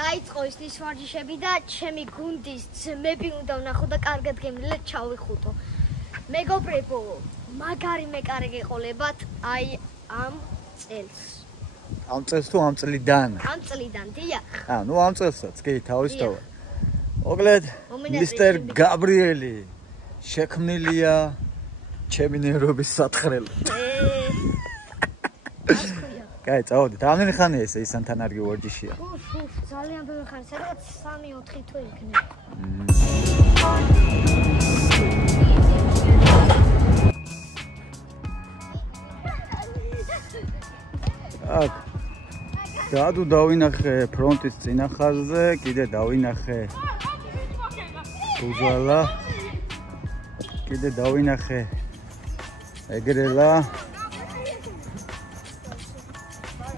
დაიწყო ის ვარჯიშები და ჩემი გუნდის ძმები უნდა ვნახო და კარგად გემრიელად ჩავიხუტო. მეგობრებო, მაგარი მეკარე გეყოლებათ აი ამ წელს. ამ წელს თუ ამ წლიდან? ამ წლიდან, დიახ. ნუ ამ წელსაც კი თავისთავად. მოკლედ, მისტერ გაბრიელი შექმნილია ჩემი ნერვების სათხრელად. კაი, წავედით. რამდენი ხანია ეს ისანთან არგი ვარჯიშია? ძალიან ბევრი ხანი, სადღაც 3-4 თვე იქნება. აქ დადუ დავინახე ფრონტის წინახარზე, კიდე დავინახე უზალა, კიდე დავინახე ეგრელა.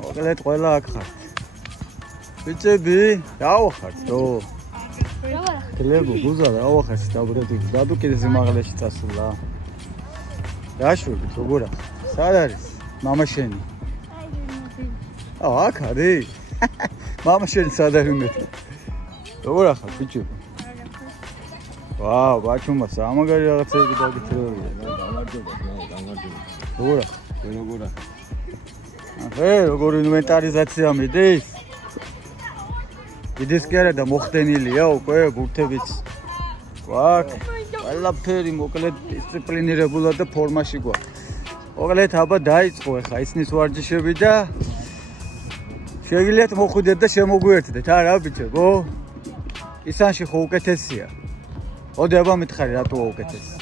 მოკლედ ყველა აქ ხართ. ბიჭები, დავახართ თო. გლებო, უზალა, დავახართ დაბრუნდი. დადუ კიდე სიმაღლეში წასულა. დაშვებით, როგორ ახ? სად არის? მამა შენი. აქ არის. მამა შენი სად არის მე? როგორ ახალ ბიჭები? ვაუ, ბაჩუმა, სამაგარი რაღაცები დაგიწერია. გამარჯობა. როგორ ახ? როგორ ახ? როგორ ინვენტარიზაცია მიდის? იდეს კი არა და მოხდენილია უკვე ბურთებიც. გვაქვს ყველაფერი მოკლედ დისციპლინირებულად და ფორმაში გვაქვს. მოკლედ აბა დაიწყო ახლა ისნის ვარჯიშები და შეგიძლიათ მოხვიდეთ და შემოგვიერთდეთ, არა ბიჭებო? ისანში ხო უკეთესია. მოდი აბა მითხარი რატოა უკეთესი?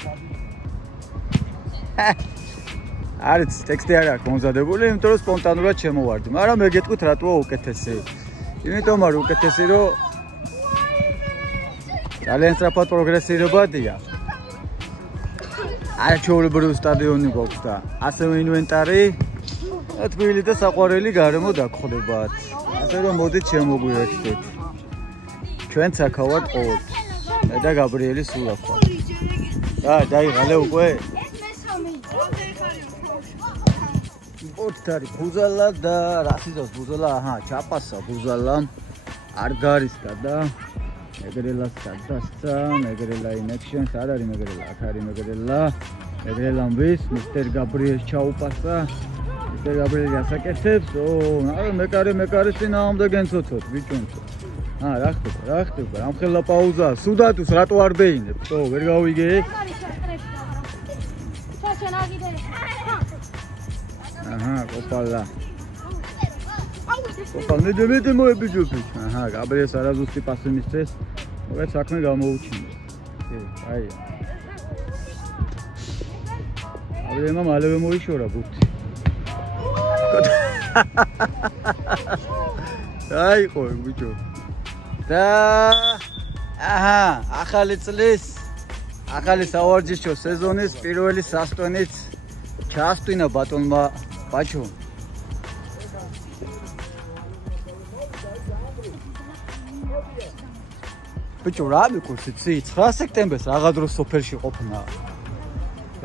არის ტექსტი არ აქვს მომზადებული, იმიტომ რომ სპონტანურად შემოვარდი. მაგრამ მე გეტყვით რატოა უკეთესი. იმიტომ რომ უკეთესი რომ ძალიან სწრაფად პროგრესირებადია. არჩეულებრივი სტადიონი გვაქვს და ასევე ინვენტარი. თბილი და საყვარელი გარემო დაგხვდებათ. ასე რომ მოდით შემოგვიერთდეთ. ჩვენ საკავად ყავთ. მე და გაბრიელი სულ აქვთ. დაიღალე უკვე. ოთარი ბუზალა და რასიზოს ბუზალა, აჰა, ჩაპასა ბუზალა. არ გარისკა და მეგრელას გადასცა, მეგრელა in action, სად არის მეგრელა? აქ არის მეგრელა. მეგრელამბის მისტერ გაბრიელს ჩაუპასა. მისტერ გაბრიელი ასაკეთებს. მეკარე წინააღმდეგ გენცოცოთ, ბიჭონცო. რა ხდება? ამხელა პაუზაა. სუდატუს რატო არ ბეინებ? ვერ გავიგე. აჰა, კოპალა. მე მოებიჯობი. აჰა, გაბრიელს არაზუსტი პასი მისცეს. მოკლედ საქმე გამოუჩინეს. აი. აბრიელმა მალევე მოიშორა ბურთი. აიყო ბიჭო. და აჰა, ახალი წლის ახალი სავარჯიშო სეზონის პირველი სასტვენით ჩასტვინა ბატონმა ბაჩო. ბიჭო, რა მიყურს იცი? 9 სექტემბერს რაღა დრო სოფელში ყოფნა.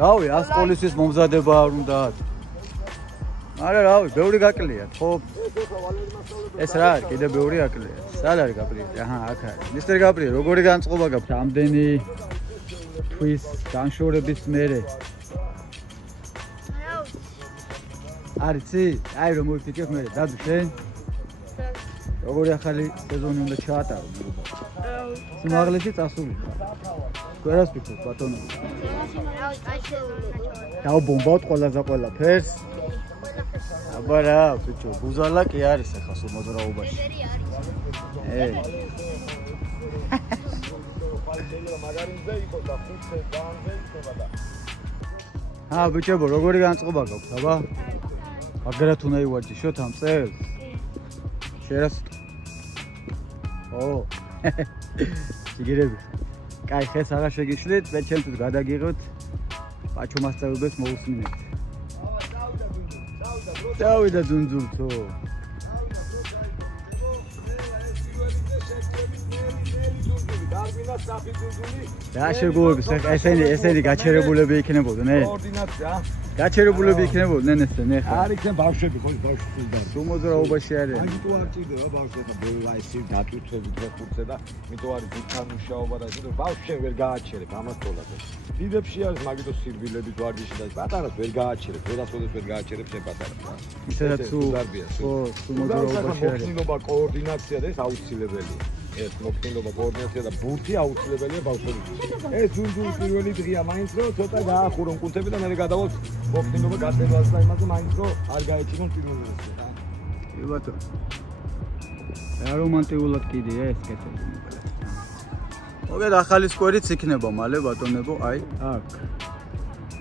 რავი, ასკოლისის მომზადება არ უნდათ. არა, რავი, ბევრი გაკლია, ხო? ეს რა არის? კიდე ბევრი აკლია. სად არის გაბრიელი? აჰა, აქ არის. მისტერ გაბრიელი, როგორი განწყობა გაქვთ ამდენი თვის განშორების მერე? არიცი? აი რომ მოვიფიქრებ მე, დადუ შენ? როგორი ახალი სეზონი უნდა ჩაატარო? სიმაღლეში წასული. გვერას ფიქრობ ბატონო. დავბომბავთ ყველაფერს. აბა რა, ბიჭო, ბუზალა კი არის ახლა სულ მოძრაობაში. ბიჭებო, როგორი განწყობა გაქვთ, აბა? აგრად უნდა ივარჯიშოთ ამ წელს? შერას სიგირები. კაი, ხეს აღარ შეგიშლით, მე ჩემთვის გადაგიღოთ. ბაჩო მასწავლებელს მოусმინეთ. დავიდა ძუნძულთო. დარბინა საფიძული. რა შეგულებს ესენი გაჩერებულები იქნებოდნენ, კოორდინაცია. გაჩერებულები იქნებოდნენ ესენი ხა. არ იქნება ბავშვები, ხო ბავშვები და სუმოძრაობაში არის. აიტო არ ჭირდება ბავშვები და ბოლაისი დაწუწებით ხურცე და მითო არის ძირთან მუშაობა და ისე ბავშვები ვერ გააჩერებ ამას თოლადე. დიდებში არის მაგითო სირბილებით ვარჯიში და პატარას ვერ გააჩერებ, ვერასოდეს ვერ გააჩერებ შენ პატარას. ისედაც ხო, სუმოძრაობაში არის. მოქნილობა, კოორდინაცია და ეს აუცილებელია. ეს მოქნილობა, კოორდინაცია და ბურთი აუცილებელია ბავშვებისთვის. ეს ძუნძული პირველი დღეა, მაინც რომ ცოტა გაახურონ კუნთები და მე გადავალ მოქნილობა გაწევას და იმაზე მაინც რომ არ გაეჩინონ პირველი დღე. კი ბატონო. რა რომანტიკულად კიდია ეს კეთილი. მოგეთ ახალი სკვერიც იქნება მალე ბატონებო, აი, აქ.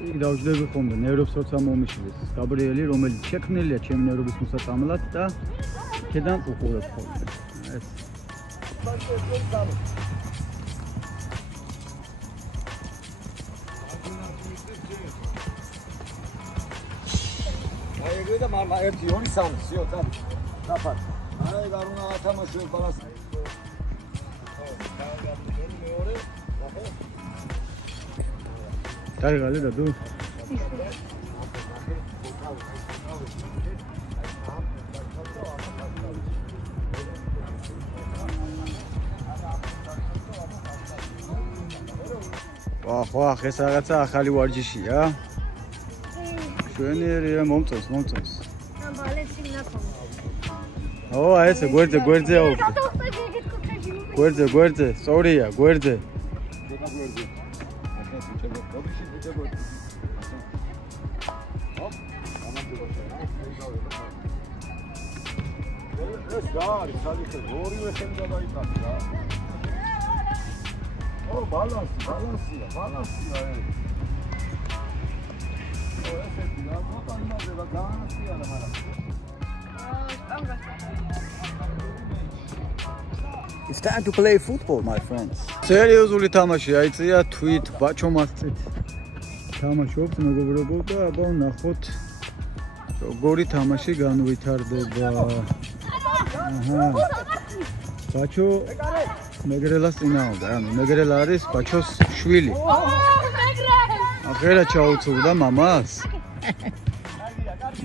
იქ დავждები ხომდა ნევრობს როცა მომიშლის. გაბრიელი, რომელიც შექმნილია ჩემი ნევრობის მოსაწამლად და იქიდან უყურებ ხოლმე. ეს აი ეგრე და მამა 1 2 3 სიო წავ. დაფარ. აი არ უნდა ათამაშო ბალანს. დაიღალე და დუ ვახ ეს რაღაცა ახალი ვარჯიშია შვენიერია მომწონს ამ ბალენსი ნაკომი ო აი ეს გვერდზე აუ გვერდზე სწორია გვერდზე ეს არის საერთოდ ორივე ხელი გადაიტანა რა. ო ბალანსია ეს. ო ესეთი რა მოთან იმადება განსია რა მაგრამ. It's time to play football, my friends. სერიოზული თამაში აიწია თვით ბაჩომასწით. თამაშობს მეგობრებო და აბა ნახოთ როგორი თამაში განვითარდება. აჰა. ბაჩო მეგრელას წინააღმდეგ, ანუ მეგრელა არის ბაჩოს შვილი. აღერა ჩაუცურდა მამას.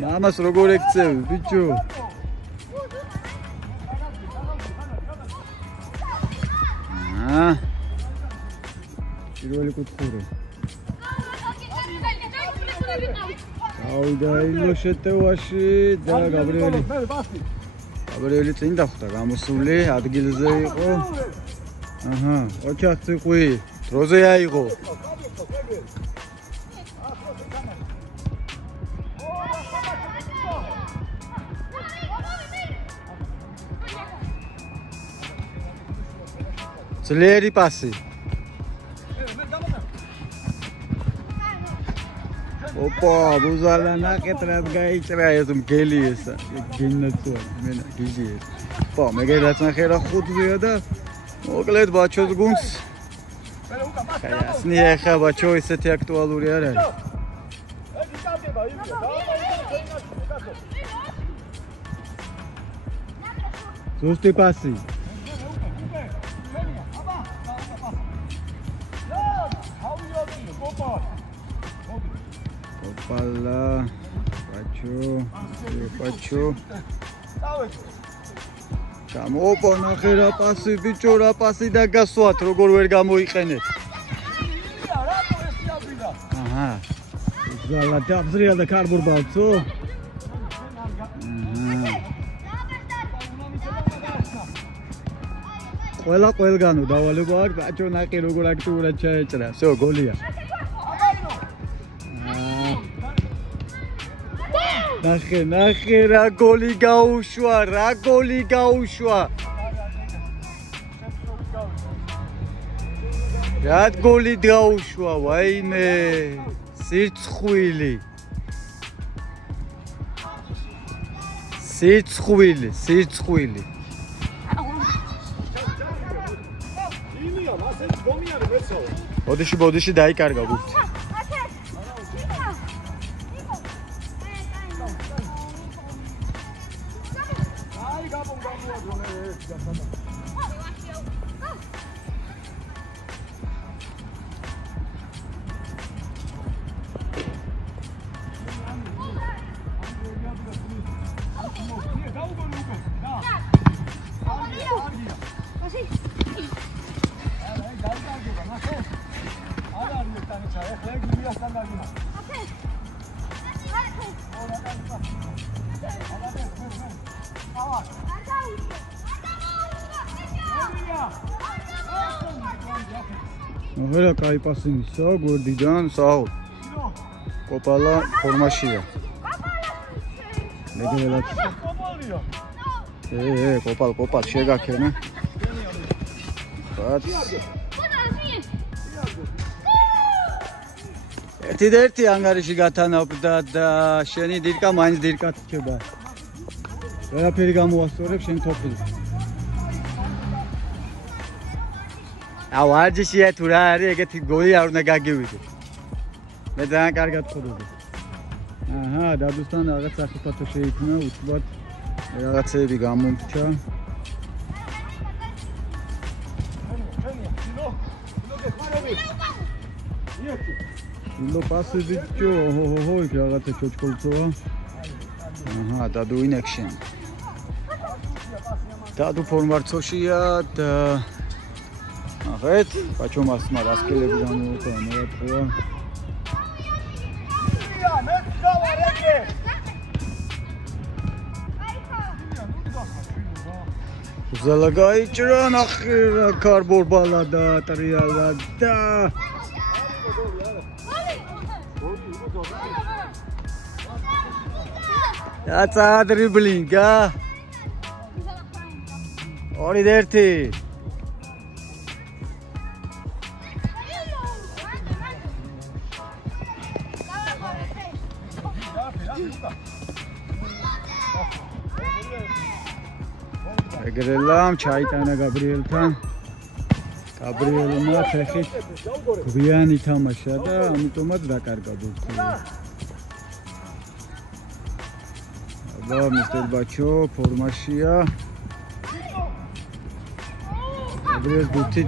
მამას როგორ ექცევი, ბიჭო? პირველი კუთხური. ავიდა ილო შეტევაში და გაბრიელი წინ დახვდა გამოსული ადგილზე იყო. აჰა, ოჩახციყვი, დროზე აიღო. ძლიერი პასი. ოპა, ბუზალა ნაკეტრად გაიჭრა ეს მგელი ესა. გინაცოა, მენა გიგი ეს. ოპა, მეგერაც ნახე რა ხუთზეა და მოკლედ ბაჩოს გუნდს. ხაასნია ხა ბაჩო ისეთი აქტუალური არ არის. ზუსტი პასი. Opala, Pacho. Გამოყო ნახე რა პასი ბიჭო რა პასი და გასვათ როგორ ვერ გამოიყენეთ. აჰა. ზალა დაბზრია და კარბურბალცო. ყველა ყველგანო დავალება აქ ბაჭო ნახე როგორ აქტიურად ჩაეჭრა. всё, გოლია. ნახე რა გოლი გაუშვა, რა გოლი გაუშვა, ვაიმე, სირცხვილი. ბოდიში დაიკარგა გუნდი. მოხერა კაი პასი მისცა გვერდიდან საულ კოპალა ფორმაშია მეგრელად კოპალ შეგაქენა ბაც ერთი ანგარიში გათანაბრდა და შენი დირკა მაინც დირკად რჩება ვერაფერი გამოასწორებ შენ თოფილ ვარჯიშია თუ რა არის ეგეთი გოლი არ უნდა გაგივიდე მე ძალიან კარგად ходობდი აჰა დადუსთან რაღაც საფათო შეიქმნა უცბად რაღაცეები გამომრჩა Lo passe di più, che ragazzi c'ho colto. Aha, dadu in action. Dadu formarcoshia da Ahet, faccio massima baskele bisogno con Zalagai chran akhir karbor balada tariyalada That's a dribbling, Ori dirty. Egrelam chaitana Gabrieltan. Gabrielma fexit გვიანი თამაშა და ამიტომაც დაკარგა ბურთი. აბა მისტერ ბაჩო ფორმაშია. Gabriel ბურთი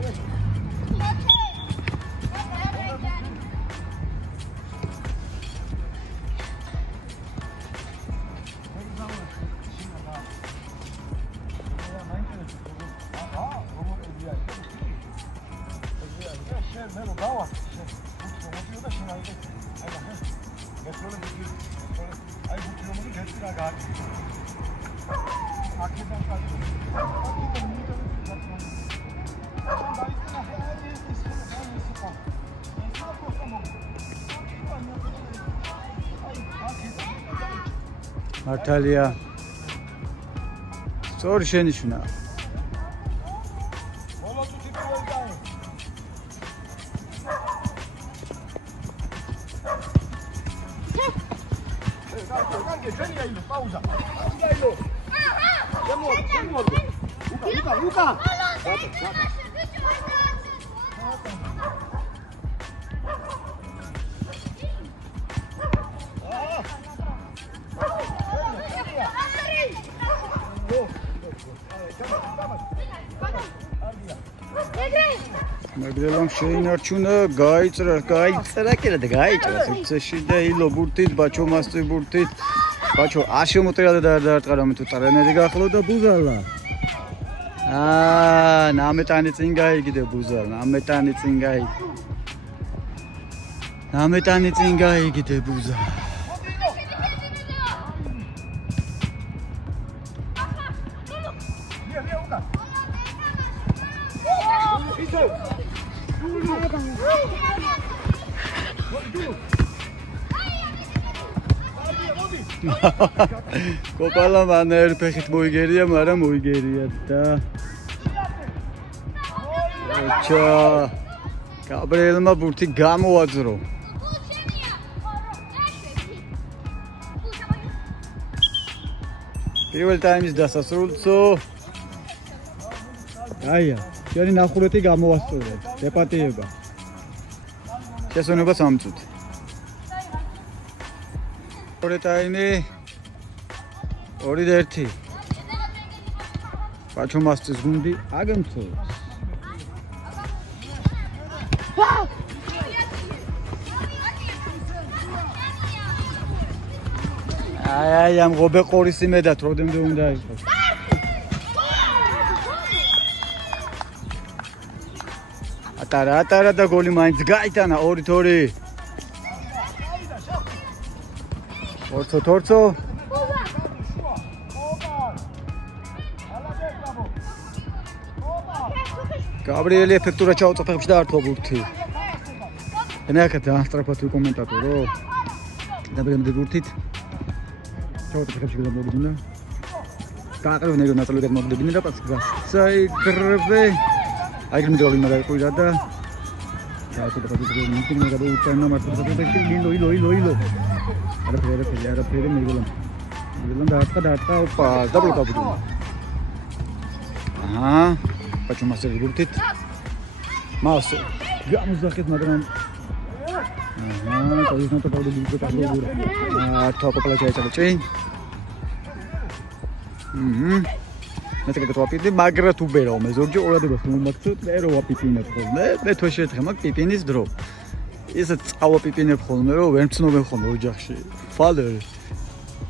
Artalia Sor შენიშნა Luca Magrelam შეინარჩუნა გაიწრა კიდე და გაიჭრა სიცეში და ილო ბურთით ბაჩო მასწი ბურთით ბაჩო არ შემოტრიალდა და არ დაარტყა რომ თუ ტრენერი გახლო და ბუზალა ნამეტანი წინ გაიგდე ბუზალა ნამეტანი წინ გაიგდე ბუზალა Kopala maner pexit moigeria, მაგრამ მოიგერია და Acha Gabrielma ბურთი გამოაძრო პირველ ტაიმის დასასრულსო აია შენი ნახურეთი გამოასწორე დეპატიება შესვენება 3 წუთი ორი ტაიმი 2-1 ბაჩო მასწის გუნდი აგემთხოვს აი ამ ღობე ყორისი მედათ როდემდე უნდა იყოს ატარა და გოლი მაინც გაიტანა 2-2 ორცო გაბრიელი ეფექტურად ჩაუწყო ფეხებში და ართვა ბურთი. ენაკეთ ასტრაფად კომენტატორო. დაბრუნდი ბურთით. ჩაუწყო ფეხებში გადამოგინა. გააკრებინე ნეგო ნაწილი გადმოგდებინე და პასი გაიგრებე. აიგრებინე რომ იმარაიყურა და და გადაგიდგენ მიტინგ გადაუჭანა მარტო ილო. არაფერი მეგოლა. მეგოლა დაარტყა ოპა დაბლოკა ბუდო. აჰა. Почему мастер буртит? Маусо. Გამოსახეთ, მაგრამ აჰა, თავის ნოტა პავდი ბურტი გადაუგურა. თოქო პლაჭა ეჭალჭი. მე თქო ვაპიტი, მაგრა თუ ბერო მე ზოგჯერ ორადებას მომაქცევ, მე რო ვაპიტინებ ხოლმე, მე თუ შეთხე მაგ პიპინის დრო. ისე წავა პიპინებ ხოლმე, რომ ვერ მცნობენ ხოლმე ოჯახში. Father,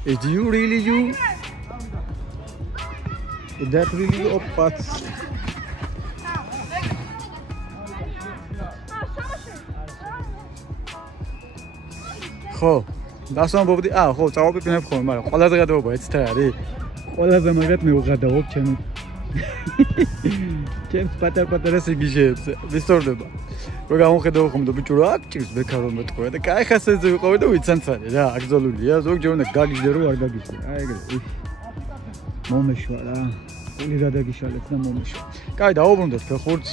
is you really you? Is that really opats? ხო, დასამბობდი, ხო, წავაპიპინებ ხოლმე, მაგრამ ყველაზე გადაობა ეცთა არის. ყველაზე მაგრად მე უღადაობ ჩემს პატარ-პატარა სიგიჟეებს. ვისწორდება. რო გამოვხედავ ხოლმე ბიჭო რა აკჭირს ბექარო მეთქვა და კაი ხასეზე ვიყავი და ვიცანცარი რა, აკრძალულია. ზოგჯერ უნდა გაგიჟდე რომ არ გაგიჟდე. აი ეგრე. მომეშვა რა. ული გადაგიშალეთ და მომეშვა. კაი, დაუბრუნდეთ ფეხურს.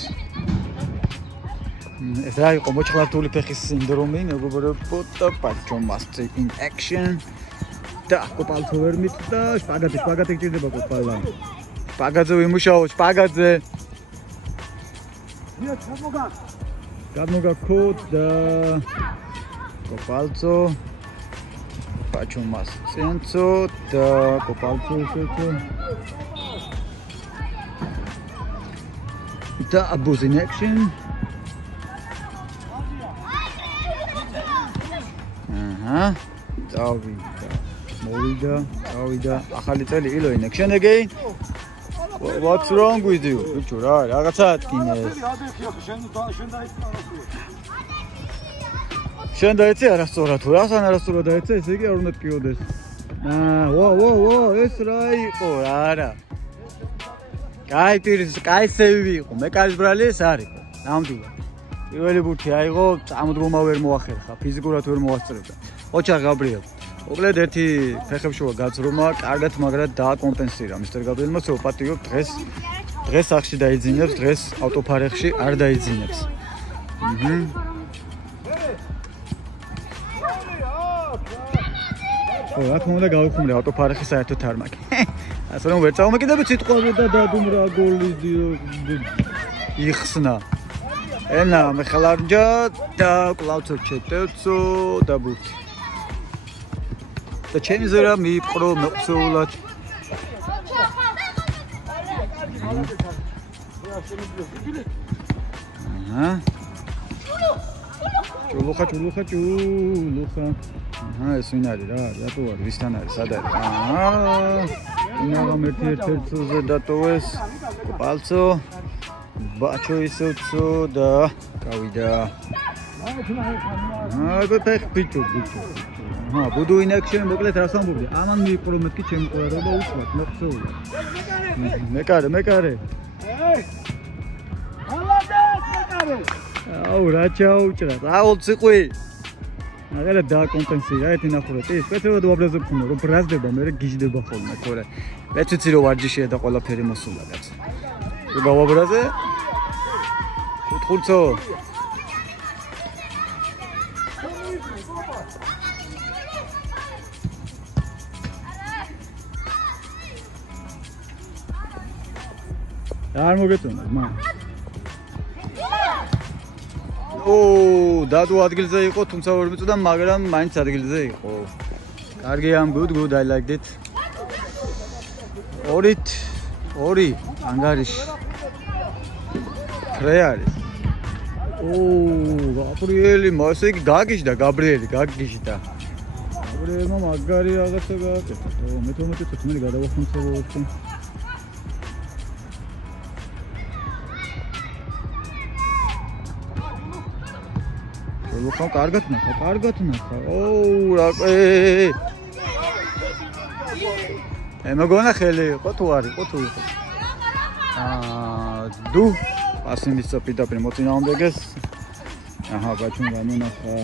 ეს რა იყო მოჭხლართული ფეხის სინდრომი, მეგობრებო, პაჩომასტი in action. და კოპალთო ვერ მიწდა, შპაგატი გჭირდება კოპალა. შპაგატზე ვიმუშაო, შპაგატზე. გადმოგაქოთ და კოპალცო. პაჩომასტინცო და კოპალცო ისეთო. და abuse in action. აჰა. დავიდა. ახალი წელი ილო in action again. What's wrong with you? ბიჭო რა, რაღაცა ატკინეს. შენ დაეცე არასწორად თუ რასან არასწორად დაეცე, ესე იგი არ უნდა ტკიოდეს. ვა, ეს რა იყო, რა. კაი პირის, კაი სევი იყო, მე კაის ბრალი ეს არის. ნამდვილად. პირველი ბურთი აიღო, წამოდგომა ვერ მოახერხა, ფიზიკურად ვერ მოასწრებდა. ოჩარ გაბრიელ. მოკლედ ერთი ფეხებშუა გაწრომა, კარგად მაგრად დააკომპენსირა მისტერ გაბრიელმა, რომ პატიო დღეს სახში დაიძინებს, დღეს ავტოფარეხში არ დაიძინებს. რა თქმა უნდა გავიხმარე ავტოფარეხი საერთოდ არ მაქვს. ასე რომ ვერ წავმეკიდები სიტყვაზე და დადუმრა გოლი იხსნა. ენა მეხლარჯა და კლავცო ჩეტევცო და ბურთი. და ჩემი ზერა მიიპყრო მეყსეულად. აჰა. ჩულუხა. აჰა, ეს ვინ არის რა? რატო არის? ვისთან არის? სად არის? აჰა. ინაღამ ერთ-ერთზე დატოვეს. კოპალცო. ბაჩო ისოცო და გავიდა. ფეხ ბიჭო. ბუდუ in action მოკლედ რას ამბობდი? ამან მიიპყრო მეთქი ჩემი ყურადღება უცბად, მეყსეულად. მეკარე. აუ, რა ჩაუჭრა? აუ, ციყვი. აგერა დააკომპენსირა, ერთი ნახურა. სპეციალურად ვაბრაზებ ხოლმე, რომ ბრაზდება, მე გიჟდება ხოლმე, თორე მე ვიცი რომ ვარჯიშია და ყველაფერი მოსულა რაც. რო გავაბრაზე? ხუთხურცო. არ მოგეწონა, მა. დადო ადგილზე იყო, თუმცა ვერ მიწოდა, მაგრამ მაინც ადგილზე იყო. კარგი ამ good, I liked it. ორი ანგარიში. ფრე არის. გაბრიელი, მასე იგი გაგიჟდა, გაბრიელი. გაბრიელმა მაგარი რაღაცა გააკეთა. მე თვითონ მე გადავახმცევო ერთი. ლუკა კარგად ნახა. რა მეგონა ხელი იყო თუ არ იყო თუ იყო. დადუ პასინდისა პირდაპირ მოწინააღმდეგეს აჰა ბაჩუნ გამონახა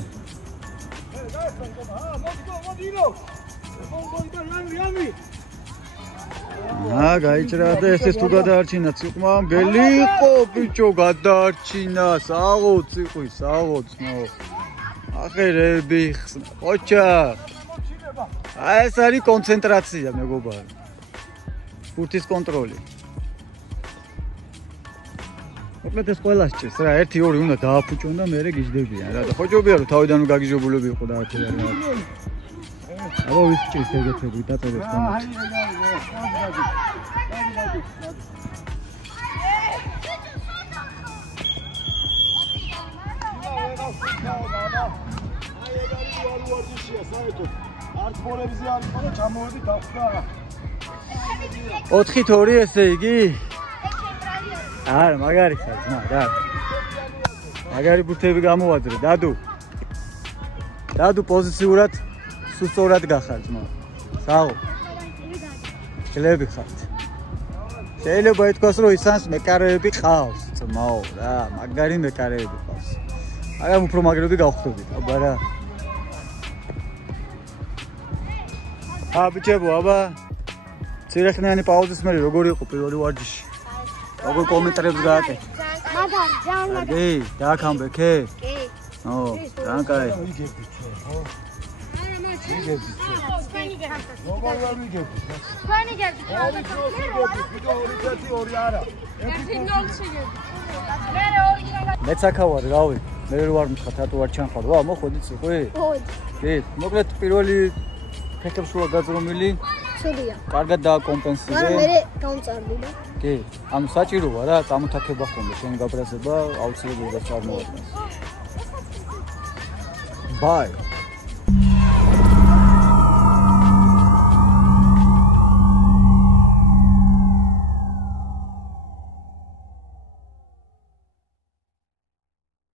გაიჭრა და ეს თუ გადაარჩინა ციყვმა მგელიყო ბიჭო გადაარჩინა საღოც იყვი საღოც ნო ახერები ხოჭა აი ეს არის კონცენტრაცია მეგობარი ფუტის კონტროლი მოკლედ ეს ყველა სჭირს რა 1-2 უნდა დააფუჭონ და მერე გიждდებიან რა და ხოჭობია რომ თავიდან გაგიჟობულები იყო და აქ რა აბა ვისჭირს ეგეთები დაწევებს თამაში არც პოლებზე არის ხოლმე ჩამოვედი დავხდა 4-2 ესე იგი არა მაგარი ხარ ძმა რა მაგარი ბუთები გამოვაძრე დადუ პოზიციურად სუსტად გახარ ძმა საო გლები ხართ შეიძლება ითქვას რომ ისანს მეკარეები ყავს ძმაო რა მაგარი მეკარეები ყავს მაგრამ უფრო მაგრები გავხდებით აბა რა ბიჭებო აბა ცირეხნიანი პაუზის მერე როგორ იყო პირველი ვარჯიში როგორ კომენტარებს გააკეთე მაგარი ძალიან მაგარი დააკამბექე კი ო ძალიან კაი მეც აქავარ რავი მე ვარ მიხა თატუ არ ჩანხარ ვა მოხოდი ციყვი კი მოკლედ პირველი ფეხებს უა გაძრომილი ცუდია კარგად დააკომპენსირე მაგრამ მე გამწარდი და კი ანუ საჭიროა რა წამოთაქება ხონდა შენ გაბრაზება აუცილებლად წარმოადგენს ბაი